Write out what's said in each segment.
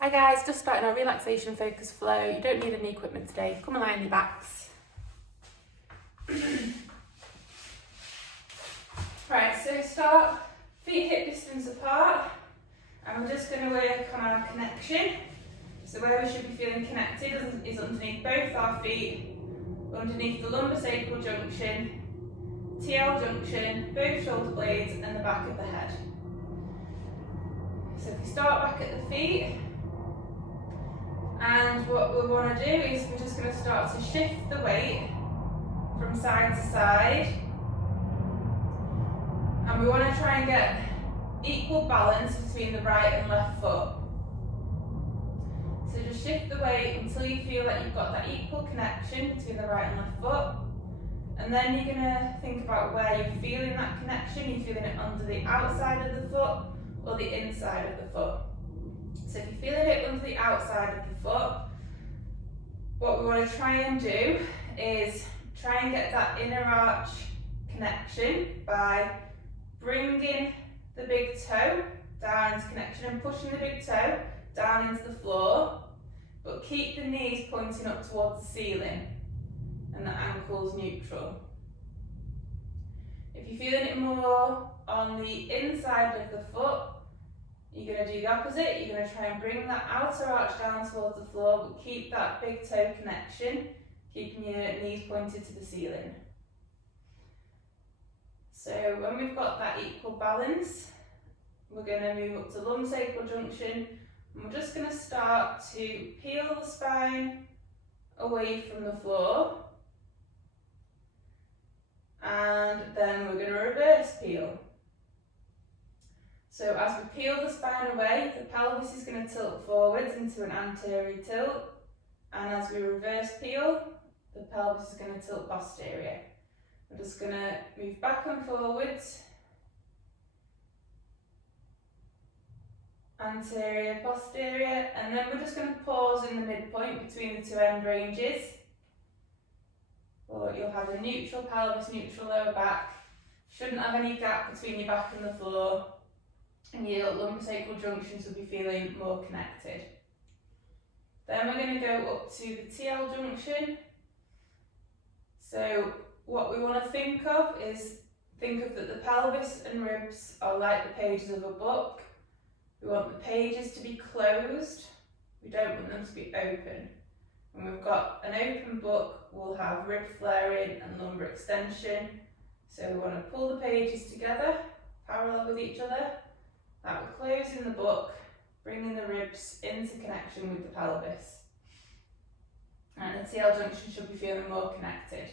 Hi guys, just starting our relaxation focus flow. You don't need any equipment today. Come and lie on your backs. Right, so start feet hip distance apart, and we're just going to work on our connection. So where we should be feeling connected is underneath both our feet, underneath the lumbosacral junction, TL junction, both shoulder blades and the back of the head. So if we start back at the feet, and what we want to do is we're just going to start to shift the weight from side to side, and we want to try and get equal balance between the right and left foot. So just shift the weight until you feel that you've got that equal connection between the right and left foot, and then you're going to think about where you're feeling that connection. You're feeling it under the outside of the foot or the inside of the foot. So if you're feeling it under the outside of the foot, what we want to try and do is try and get that inner arch connection by bringing the big toe down into connection and pushing the big toe down into the floor, but keep the knees pointing up towards the ceiling and the ankles neutral. If you're feeling it more on the inside of the foot, you're going to do the opposite. You're going to try and bring that outer arch down towards the floor, but keep that big toe connection, keeping your knees pointed to the ceiling. So when we've got that equal balance, we're going to move up to lumbosacral junction, and we're just going to start to peel the spine away from the floor, and then we're going to reverse peel. So as we peel the spine away, the pelvis is going to tilt forwards into an anterior tilt, and as we reverse peel, the pelvis is going to tilt posterior. We're just going to move back and forwards, anterior, posterior, and then we're just going to pause in the midpoint between the two end ranges. Or you'll have a neutral pelvis, neutral lower back. Shouldn't have any gap between your back and the floor, and your lumbosacral junctions will be feeling more connected. Then we're going to go up to the TL junction. So what we want to think of that the pelvis and ribs are like the pages of a book. We want the pages to be closed. We don't want them to be open. When we've got an open book, we'll have rib flaring and lumbar extension. So we want to pull the pages together, parallel with each other. That will close in the book, bringing the ribs into connection with the pelvis. And the TL junction should be feeling more connected.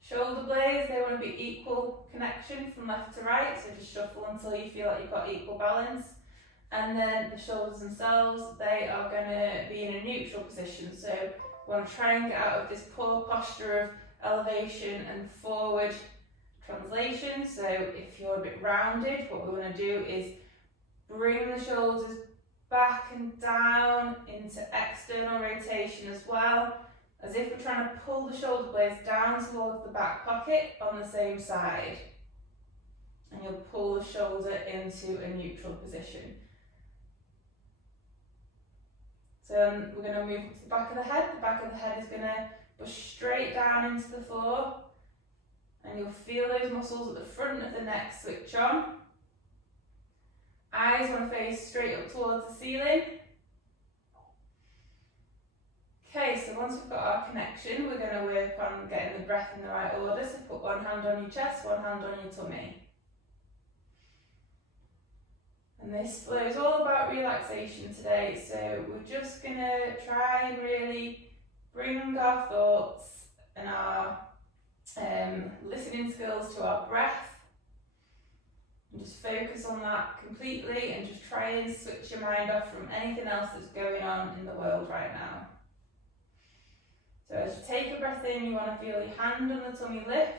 Shoulder blades, they want to be equal connection from left to right, so just shuffle until you feel like you've got equal balance. And then the shoulders themselves, they are going to be in a neutral position. So we want to try and get out of this poor posture of elevation and forward translation. So if you're a bit rounded, what we want to do is bring the shoulders back and down into external rotation as well, as if we're trying to pull the shoulder blades down towards the back pocket on the same side. And you'll pull the shoulder into a neutral position. So we're going to move to the back of the head. The back of the head is going to push straight down into the floor. And you'll feel those muscles at the front of the neck switch on. Eyes want to face straight up towards the ceiling. Okay, so once we've got our connection, we're going to work on getting the breath in the right order. So put one hand on your chest, one hand on your tummy. And this flow is all about relaxation today. So we're just going to try and really bring our thoughts and our listening skills to our breath, and just focus on that completely, and just try and switch your mind off from anything else that's going on in the world right now. So as you take a breath in, you want to feel your hand on the tummy lift,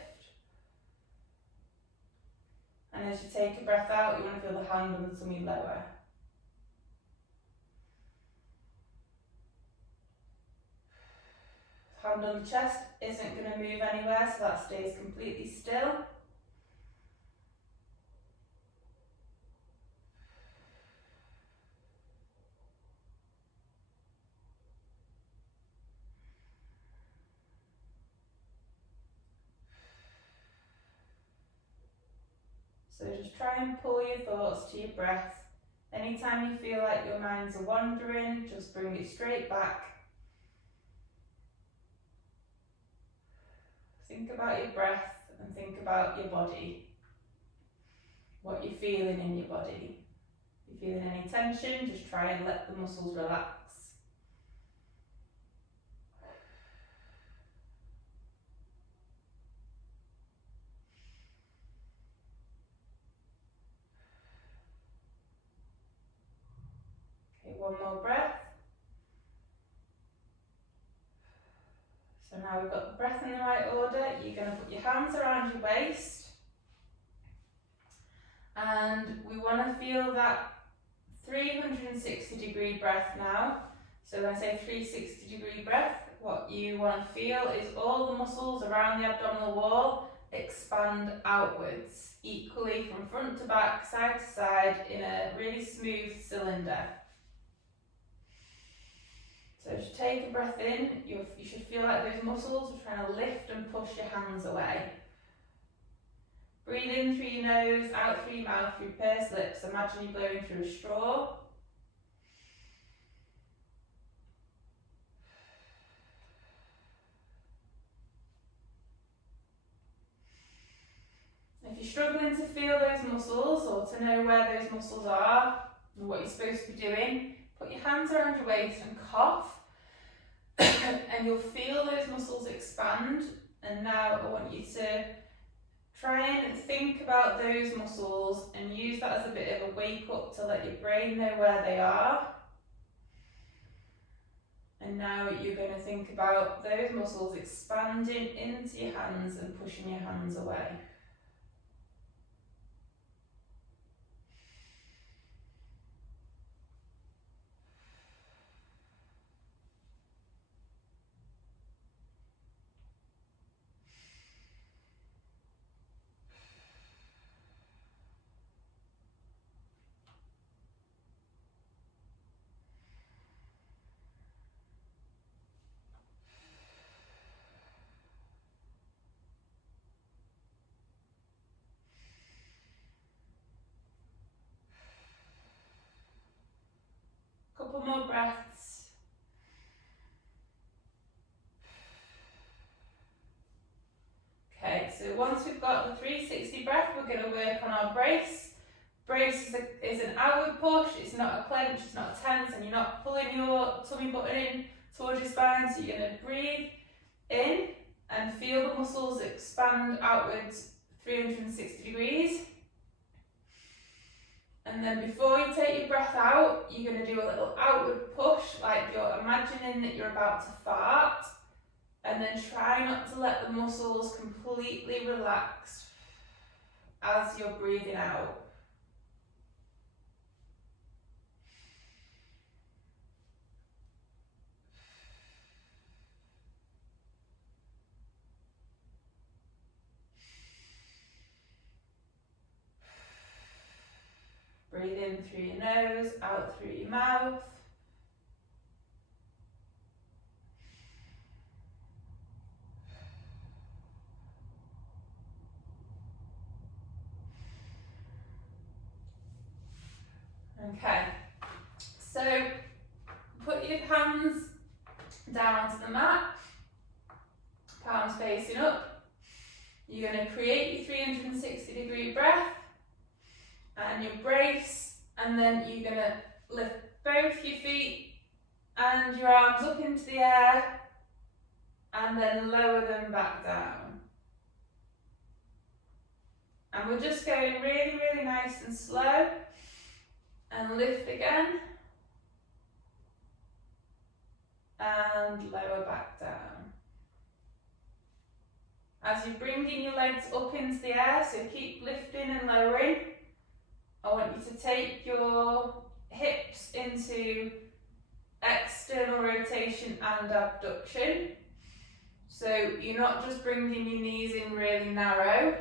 and as you take a breath out, you want to feel the hand on the tummy lower. Hand on the chest isn't going to move anywhere, so that stays completely still. So just try and pull your thoughts to your breath. Anytime you feel like your minds are wandering, just bring it straight back. Think about your breath and think about your body. What you're feeling in your body. If you're feeling any tension, just try and let the muscles relax. Okay, one more breath. So now we've got the breath in the right order. You're going to put your hands around your waist. And we want to feel that 360-degree breath now. So when I say 360-degree breath, what you want to feel is all the muscles around the abdominal wall expand outwards, equally from front to back, side to side, in a really smooth cylinder. So just take a breath in. You should feel like those muscles are trying to lift and push your hands away. Breathe in through your nose, out through your mouth, through pursed lips. Imagine you're blowing through a straw. If you're struggling to feel those muscles or to know where those muscles are and what you're supposed to be doing, put your hands around your waist and cough. And you'll feel those muscles expand. And now I want you to try and think about those muscles and use that as a bit of a wake up to let your brain know where they are. And now you're going to think about those muscles expanding into your hands and pushing your hands away. Couple more breaths. Okay, so once we've got the 360 breath, we're going to work on our brace. Brace is an outward push, it's not a clench, it's not a tense, and you're not pulling your tummy button in towards your spine, so you're going to breathe in and feel the muscles expand outwards 360 degrees. And then before you take your breath out, you're going to do a little outward push, like you're imagining that you're about to fart. And then try not to let the muscles completely relax as you're breathing out. Breathe in through your nose, out through your mouth. Okay, so put your hands down onto the mat, palms facing up. You're going to create your 360-degree breath and your brace, and then you're going to lift both your feet and your arms up into the air and then lower them back down. And we're just going really, really nice and slow. And lift again. And lower back down. As you're bringing your legs up into the air, so keep lifting and lowering, I want you to take your hips into external rotation and abduction. So you're not just bringing your knees in really narrow.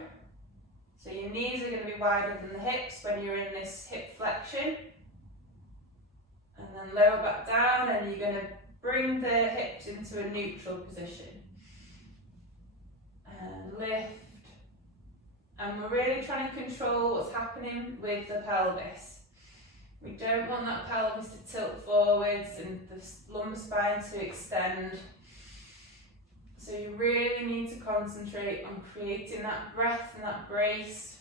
So your knees are going to be wider than the hips when you're in this hip flexion. And then lower back down, and you're going to bring the hips into a neutral position. And lift And we're really trying to control what's happening with the pelvis. We don't want that pelvis to tilt forwards and the lumbar spine to extend. So you really need to concentrate on creating that breath and that brace.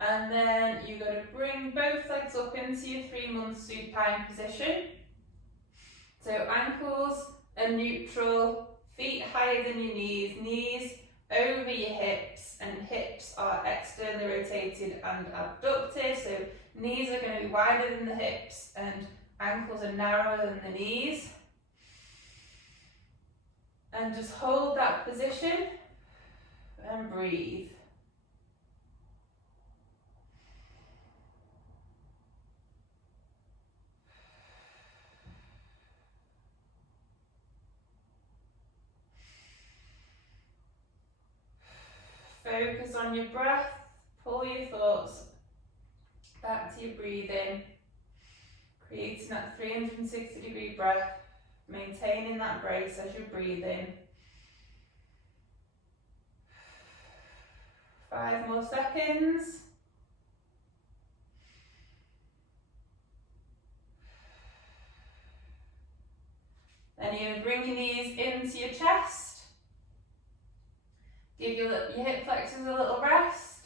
And then you're going to bring both legs up into your 3-month supine position. So ankles are neutral, feet higher than your knees, knees over your hips, and hips are externally rotated and abducted. So knees are going to be wider than the hips and ankles are narrower than the knees. And just hold that position and breathe. Focus on your breath, pull your thoughts back to your breathing, creating that 360-degree breath, maintaining that brace as you're breathing. 5 more seconds. Then you're going to bring your knees into your chest. Give your hip flexors a little rest.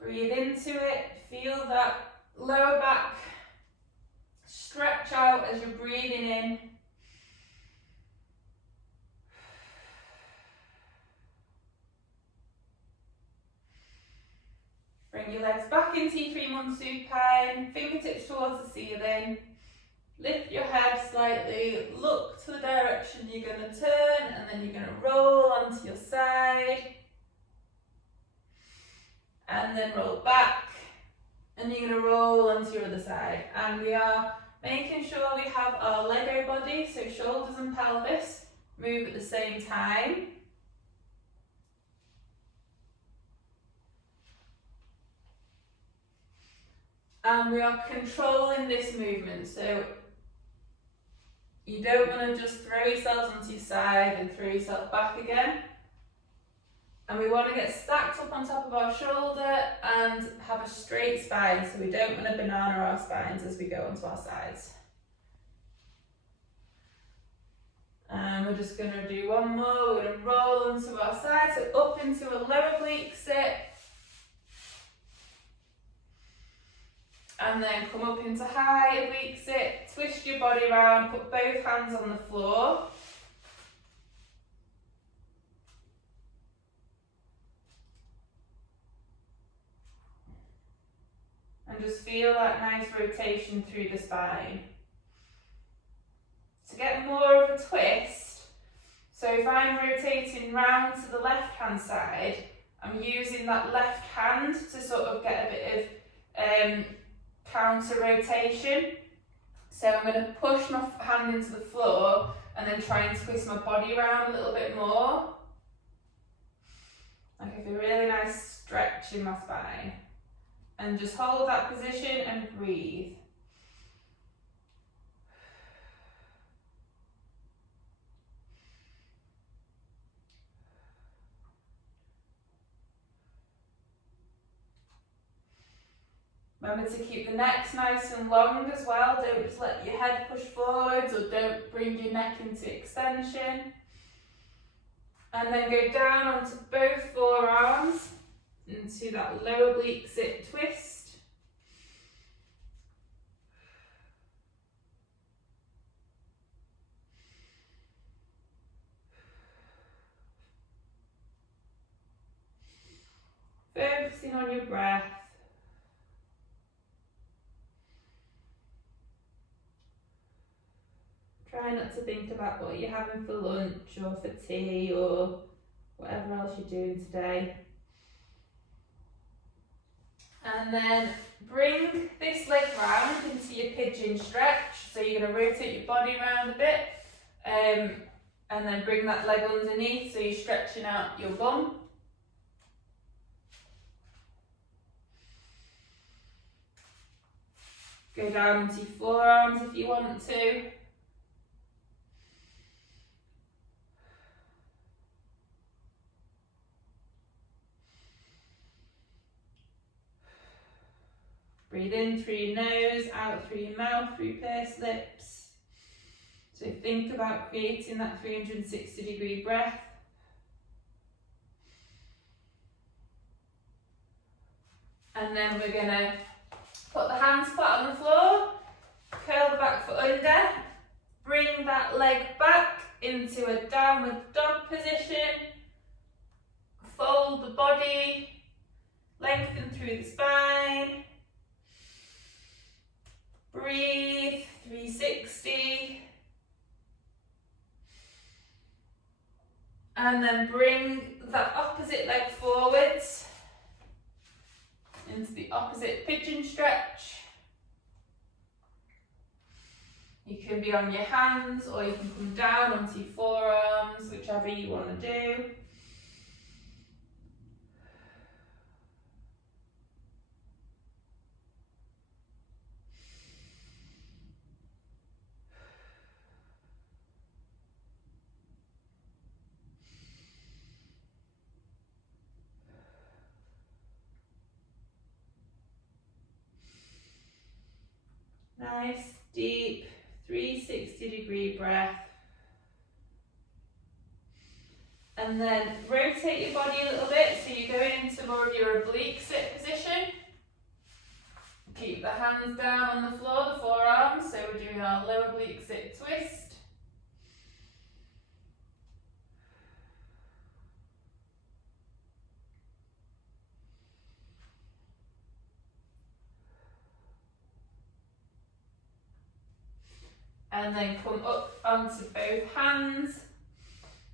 Breathe into it. Feel that lower back stretch out as you're breathing in. Bring your legs back into your 3-month supine, fingertips towards the ceiling. Lift your head slightly, look to the direction you're going to turn, and then you're going to roll onto your side. And then roll back, and you're going to roll onto your other side. And we are making sure we have our Lego body, so shoulders and pelvis move at the same time. And we are controlling this movement, so you don't want to just throw yourselves onto your side and throw yourself back again. And we want to get stacked up on top of our shoulder and have a straight spine, so we don't want to banana our spines as we go onto our sides. And we're just going to do one more. We're going to roll onto our side, so up into a low oblique sit. And then come up into high oblique sit, twist your body around, put both hands on the floor. And just feel that nice rotation through the spine. To get more of a twist, so if I'm rotating round to the left hand side, I'm using that left hand to sort of get a bit of counter rotation. So I'm going to push my hand into the floor and then try and twist my body around a little bit more. I give a really nice stretch in my spine. And just hold that position and breathe. Remember to keep the necks nice and long as well. Don't just let your head push forwards, or don't bring your neck into extension. And then go down onto both forearms into that low oblique sit twist. Focusing on your breath. Try not to think about what you're having for lunch or for tea or whatever else you're doing today. And then bring this leg round into your pigeon stretch. So you're going to rotate your body around a bit, and then bring that leg underneath so you're stretching out your bum. Go down into your forearms if you want to. Breathe in through your nose, out through your mouth, through pursed lips. So think about creating that 360-degree breath. And then we're going to put the hands flat on the floor, curl the back foot under, bring that leg back into a downward dog position, fold the body, lengthen through the spine, breathe, 360, and then bring that opposite leg forwards into the opposite pigeon stretch. You can be on your hands or you can come down onto your forearms, whichever you want to do. Nice, deep, 360-degree breath. And then rotate your body a little bit, so you're going into more of your oblique sit position. Keep the hands down on the floor, the forearms, so we're doing our low oblique sit twist. And then come up onto both hands.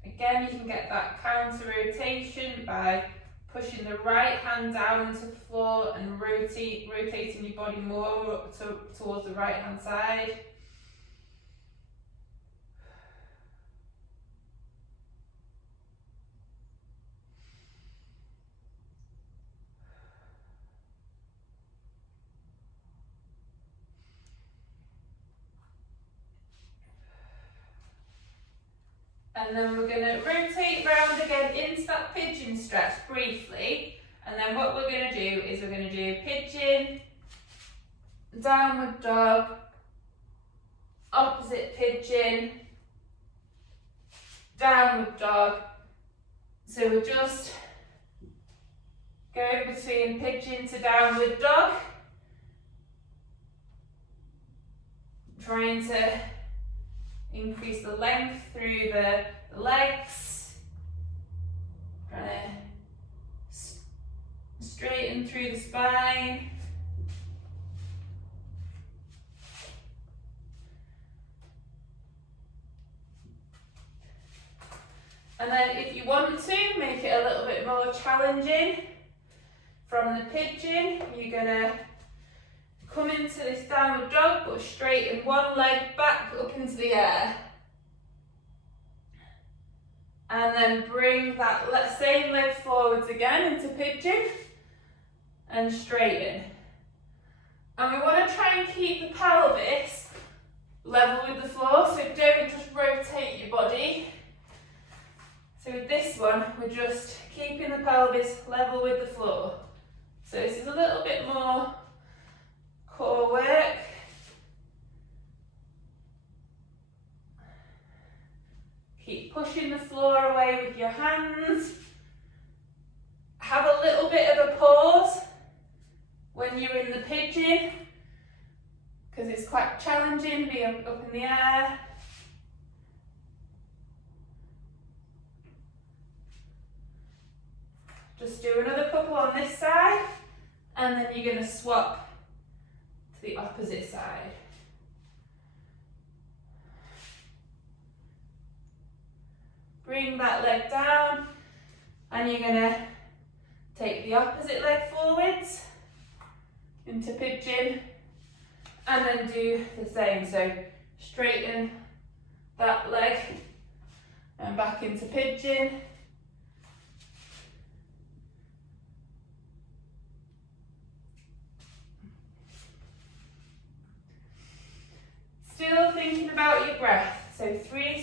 Again, you can get that counter rotation by pushing the right hand down into the floor and rotating your body more towards the right hand side. And then we're going to rotate round again into that pigeon stretch briefly. And then what we're going to do is we're going to do pigeon, downward dog, opposite pigeon, downward dog. So we're just going between pigeon to downward dog, trying to increase the length through the legs, trying to straighten through the spine. And then if you want to, make it a little bit more challenging. From the pigeon, you're going to come into this downward dog, but straighten one leg back up into the air. And then bring that same leg forwards again into pigeon and straighten. And we want to try and keep the pelvis level with the floor, so don't just rotate your body. So with this one, we're just keeping the pelvis level with the floor. So this is a little bit more core work. Keep pushing the floor away with your hands. Have a little bit of a pause when you're in the pigeon, because it's quite challenging being up in the air. Just do another couple on this side, and then you're going to swap to the opposite side. Bring that leg down, and you're going to take the opposite leg forwards into pigeon, and then do the same. So straighten that leg and back into pigeon.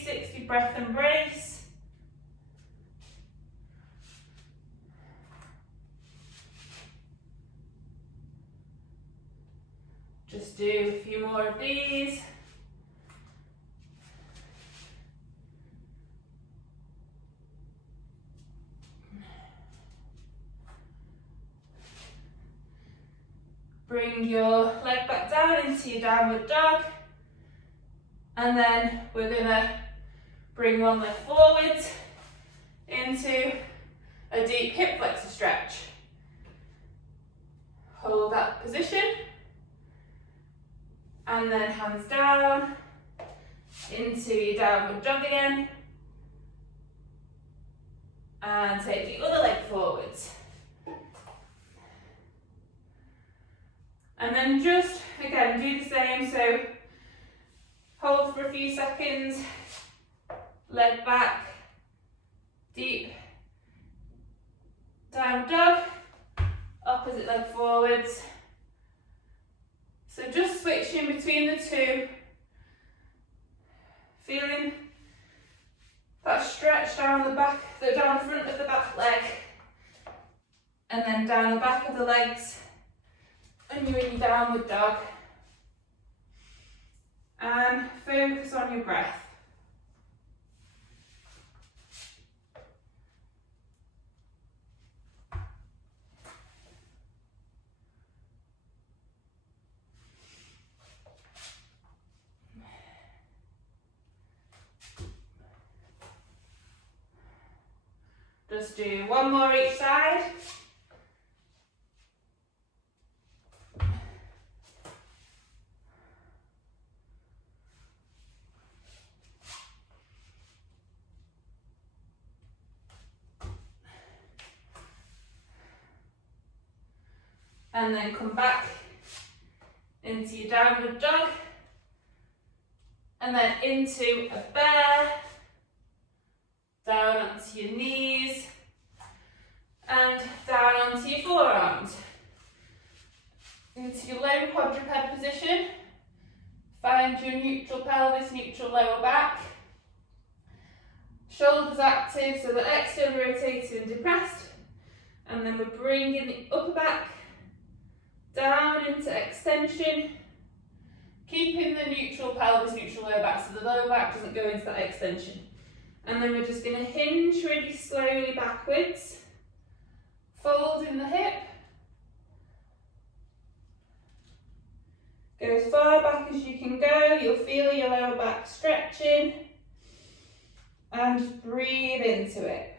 360 breath and brace. Just do a few more of these. Bring your leg back down into your downward dog. And then we're gonna bring one leg forwards into a deep hip flexor stretch. Hold that position. And then hands down into your downward dog again. And take the other leg forwards. And then just, again, do the same. So hold for a few seconds, leg back, deep downward dog, opposite leg forwards. So just switching between the two, feeling that stretch down the back, down the front of the back leg, and then down the back of the legs, and you're in your downward dog. And focus on your breath. Just do one more each side. And then come back into your downward dog, and then into a bear, down onto your knees, and down onto your forearms. Into your low quadruped position, find your neutral pelvis, neutral lower back. Shoulders active, so the external rotated and depressed, and then we're bringing the upper back down into extension, keeping the neutral pelvis, neutral lower back, so the lower back doesn't go into that extension. And then we're just going to hinge really slowly backwards, folding the hip, go as far back as you can go, you'll feel your lower back stretching, and just breathe into it.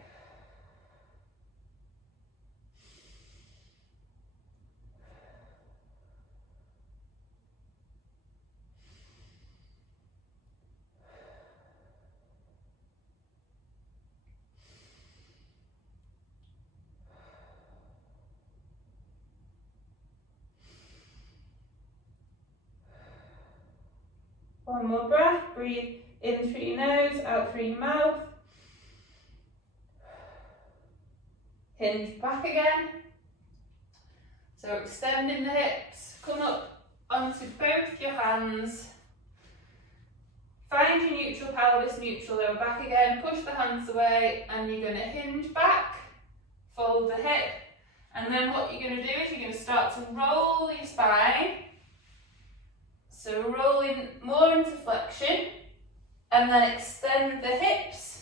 One more breath, breathe in through your nose, out through your mouth. Hinge back again. So extending the hips, come up onto both your hands. Find your neutral pelvis, neutral lower back again. Push the hands away and you're going to hinge back, fold the hip. And then what you're going to do is you're going to start to roll your spine. So rolling more into flexion, and then extend the hips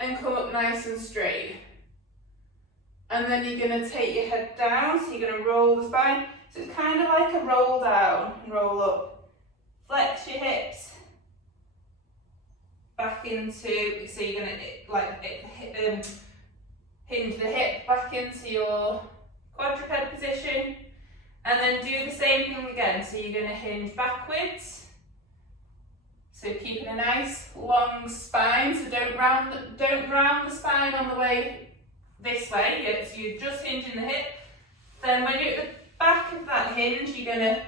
and come up nice and straight. And then you're going to take your head down, so you're going to roll the spine. So it's kind of like a roll down and roll up. Flex your hips back into, so you're going to like hinge the hip back into your quadruped position. And then do the same thing again, so you're going to hinge backwards. So keeping a nice long spine, so don't round the spine on the way this way, so you're just hinging the hip. Then when you're at the back of that hinge, you're going to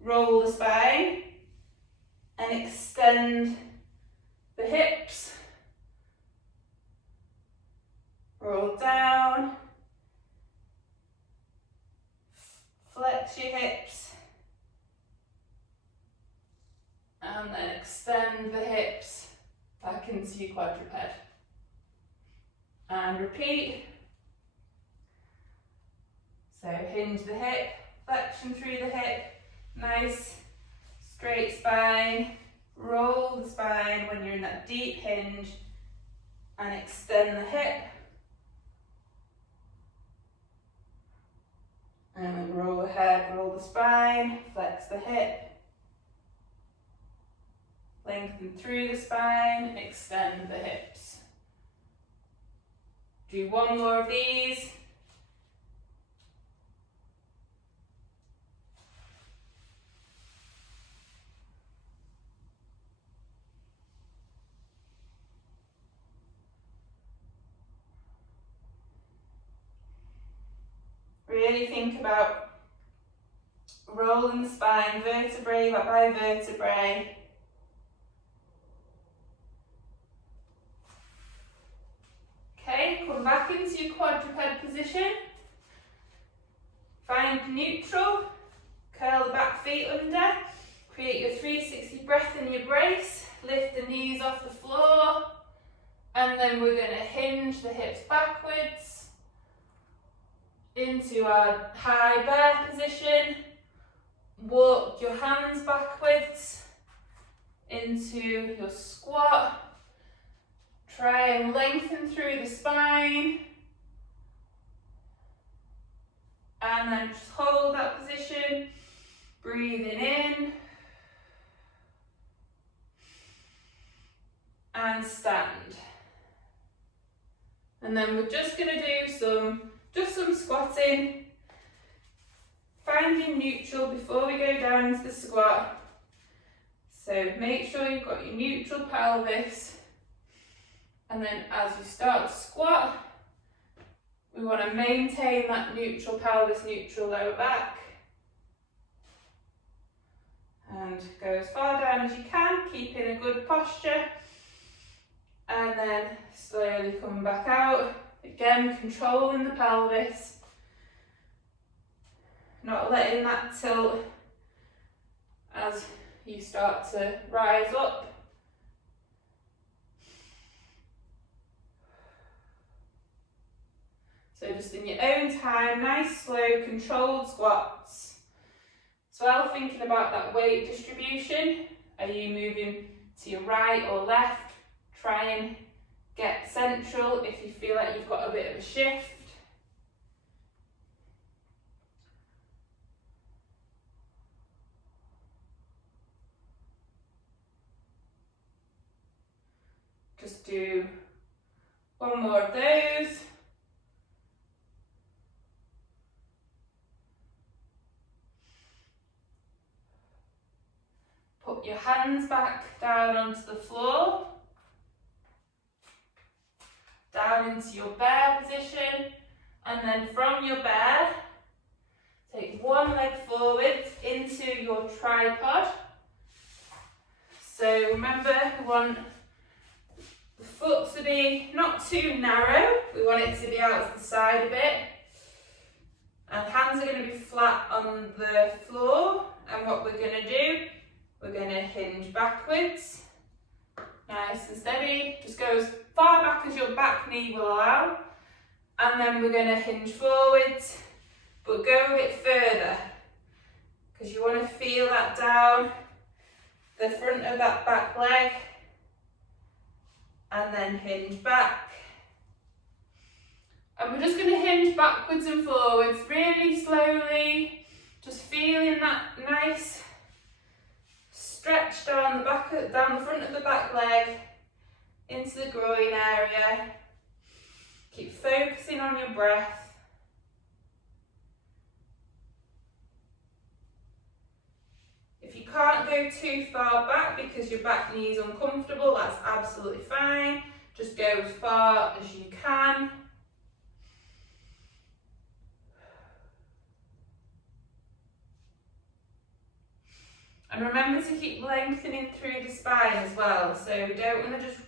roll the spine and extend the hips. Roll down. Flex your hips, and then extend the hips. back into your quadruped. And repeat. So hinge the hip, flexion through the hip, nice straight spine, roll the spine when you're in that deep hinge and extend the hip. And then roll the head, roll the spine, flex the hip. Lengthen through the spine, extend the hips. Do one more of these. Really think about rolling the spine vertebrae by vertebrae. Okay, come back into your quadruped position. Find neutral, curl the back feet under, create your 360 breath in your brace, lift the knees off the floor, and then we're going to hinge the hips backwards into our high bear position. Walk your hands backwards into your squat. Try and lengthen through the spine. And then just hold that position. Breathing in. And stand. And then we're just going to do some squatting. Finding neutral before we go down into the squat. So make sure you've got your neutral pelvis. And then as you start to squat, we want to maintain that neutral pelvis, neutral lower back. And go as far down as you can, keeping a good posture. And then slowly come back out. Again, controlling the pelvis. Not letting that tilt as you start to rise up. So just in your own time, nice, slow, controlled squats. So while thinking about that weight distribution, are you moving to your right or left? Try and get central if you feel like you've got a bit of a shift. Just do one more of those. Put your hands back down onto the floor. Down into your bear position. And then from your bear, take one leg forward into your tripod. So remember, we want the foot to be not too narrow. We want it to be out to the side a bit. And hands are going to be flat on the floor. And what we're going to do, we're going to hinge backwards. Nice and steady. Just go as far back as your back knee will allow. And then we're going to hinge forwards, but go a bit further. Because you want to feel that down the front of that back leg. And then hinge back. And we're just going to hinge backwards and forwards really slowly. Just feeling that nice stretch down the front of the back leg into the groin area. Keep focusing on your breath. If you can't go too far back because your back knee is uncomfortable, that's absolutely fine. Just go as far as you can. And remember to keep lengthening through the spine as well. So we don't want to just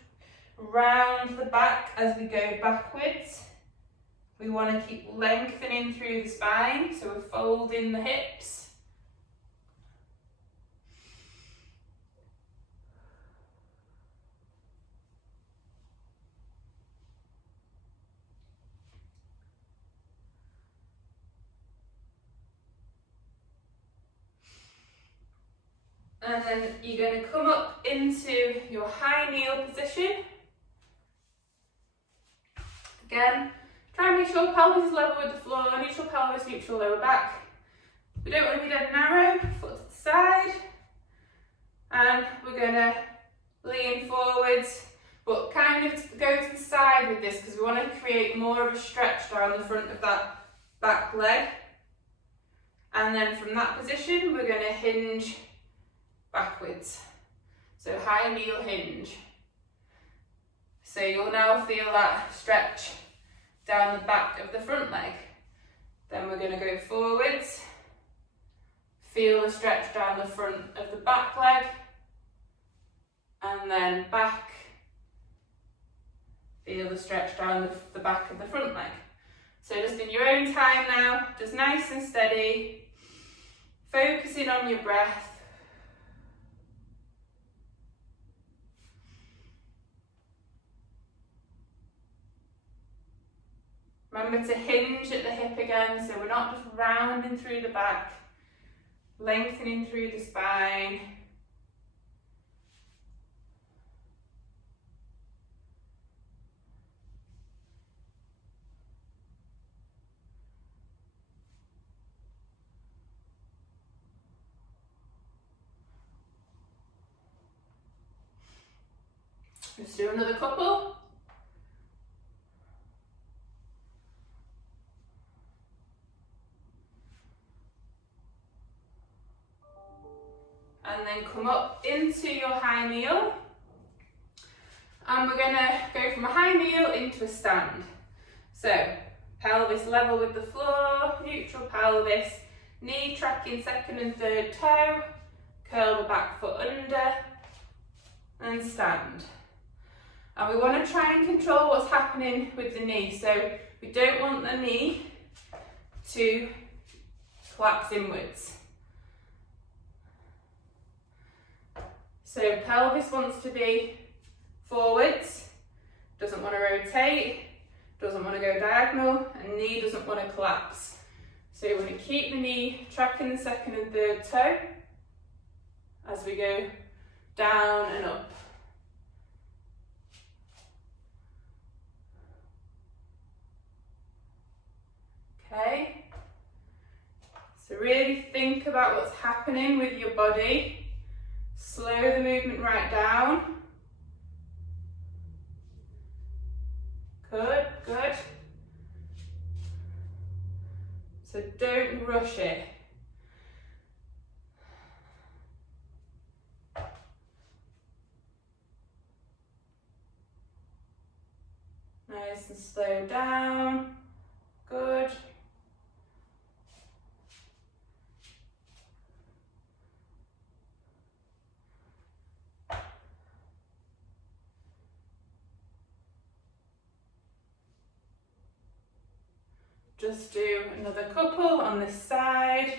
round the back as we go backwards. We want to keep lengthening through the spine. So we're folding the hips. And then you're going to come up into your high kneel position. Again, try and make sure pelvis is level with the floor, neutral pelvis, neutral lower back. We don't want to be dead narrow, foot to the side. And we're going to lean forwards, but kind of go to the side with this because we want to create more of a stretch down the front of that back leg. And then from that position, we're going to hinge backwards. So high kneel hinge. So you'll now feel that stretch down the back of the front leg. Then we're going to go forwards. Feel the stretch down the front of the back leg. And then back. Feel the stretch down the back of the front leg. So just in your own time now, just nice and steady, focusing on your breath. Remember to hinge at the hip again, so we're not just rounding through the back, lengthening through the spine. Let's do another couple. And then come up into your high kneel. And we're going to go from a high kneel into a stand. So, pelvis level with the floor, neutral pelvis, knee tracking second and third toe, curl the back foot under, and stand. And we want to try and control what's happening with the knee. So we don't want the knee to collapse inwards. So pelvis wants to be forwards, doesn't want to rotate, doesn't want to go diagonal, and knee doesn't want to collapse. So you want to keep the knee tracking the second and third toe as we go down and up. Okay, so really think about what's happening with your body. Slow the movement right down. Good, good. So don't rush it. Nice and slow down. Good. Just do another couple on this side.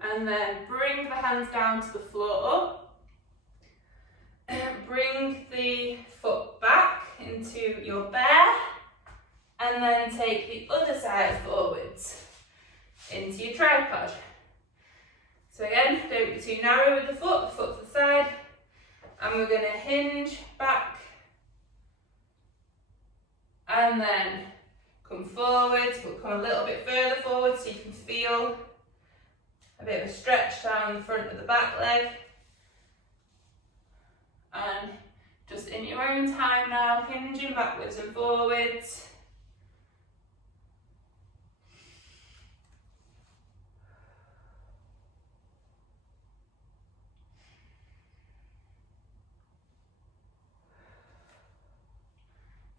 And then bring the hands down to the floor. And bring the foot back into your bear. And then take the other side forwards into your tripod. So again, don't be too narrow with the foot to the side. And we're going to hinge back. And then come forwards, we'll come a little bit further forward so you can feel a bit of a stretch down the front of the back leg. And just in your own time now, hinging backwards and forwards.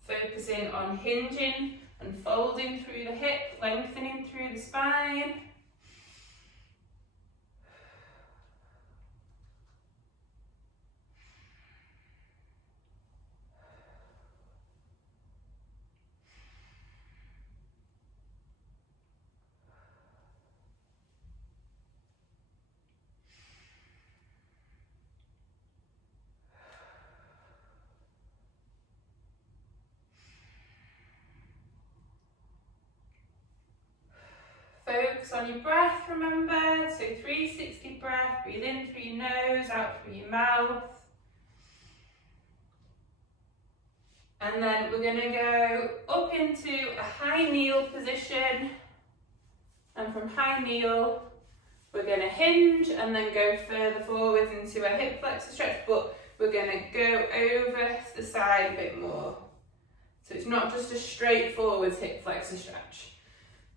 Focusing on hinging and folding through the hip, lengthening through the spine. focus on your breath, remember. So 360 breath, breathe in through your nose, out through your mouth. And then we're going to go up into a high kneel position. And from high kneel, we're going to hinge and then go further forwards into a hip flexor stretch, but we're going to go over to the side a bit more. So it's not just a straightforward hip flexor stretch.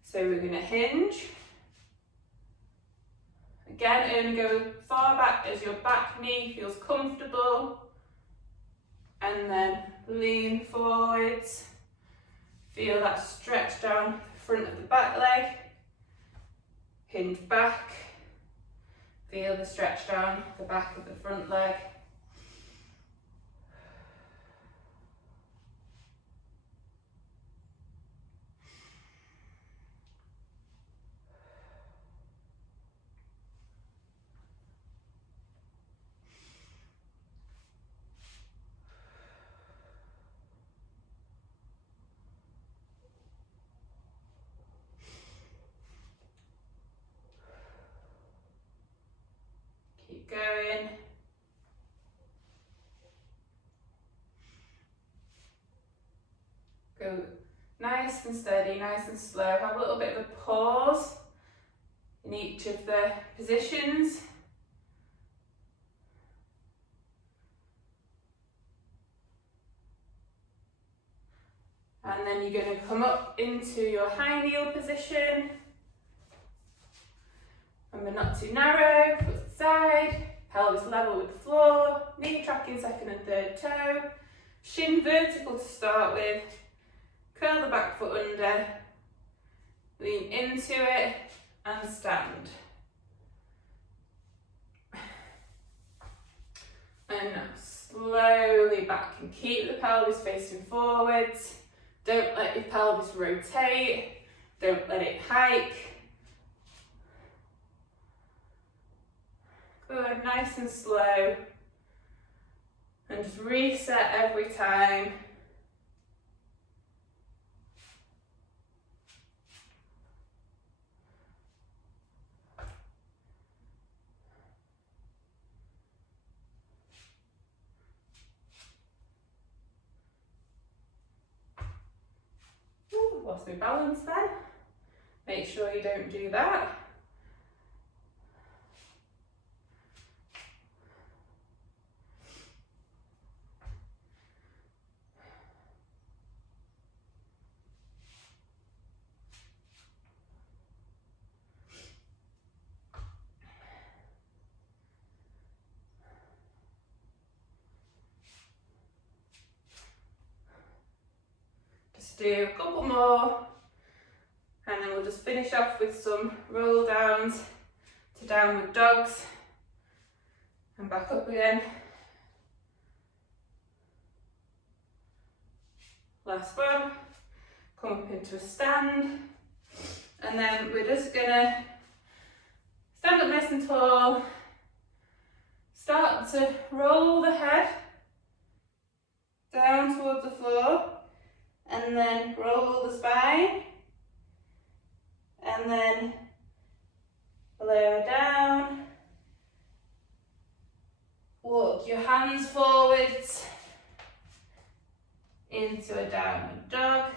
So we're going to hinge. Again, only go as far back as your back knee feels comfortable. And then lean forwards. Feel that stretch down the front of the back leg. Hinge back. Feel the stretch down the back of the front leg. Keep going. Go nice and steady, nice and slow. Have a little bit of a pause in each of the positions. And then you're going to come up into your high kneel position. Remember not too narrow, foot to the side, pelvis level with the floor, knee tracking second and third toe, shin vertical to start with, curl the back foot under, lean into it and stand. And now slowly back and keep the pelvis facing forwards. Don't let your pelvis rotate, don't let it hike. Good, nice and slow. And just reset every time. Ooh, lost my balance then. Make sure you don't do that. Do a couple more and then we'll just finish off with some roll downs to downward dogs and back up again. Last one, come up into a stand and then we're just gonna stand up nice and tall, start to roll the head down towards the floor. And then roll the spine, and then lower down, walk your hands forwards into a downward dog,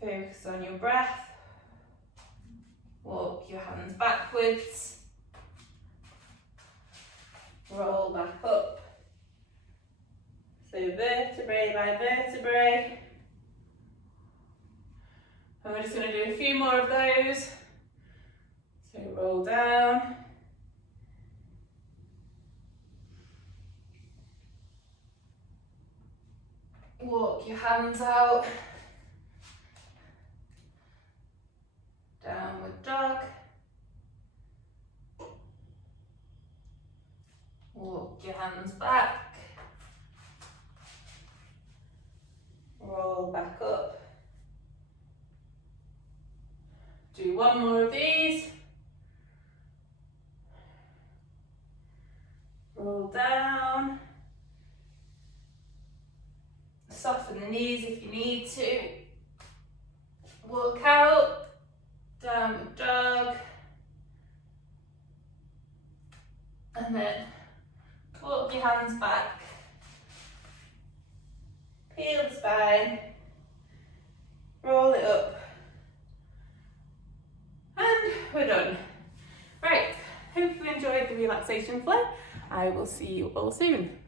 focus on your breath, walk your hands backwards, roll back up. So vertebrae by vertebrae. And we're just going to do a few more of those. So roll down. Walk your hands out. Downward dog. Walk your hands back. Roll back up. Do one more of these. Roll down. Soften the knees if you need to. walk out, downward dog, and then walk your hands back, peel the spine, roll it up, and we're done. Right, hope you enjoyed the relaxation flow. I will see you all soon.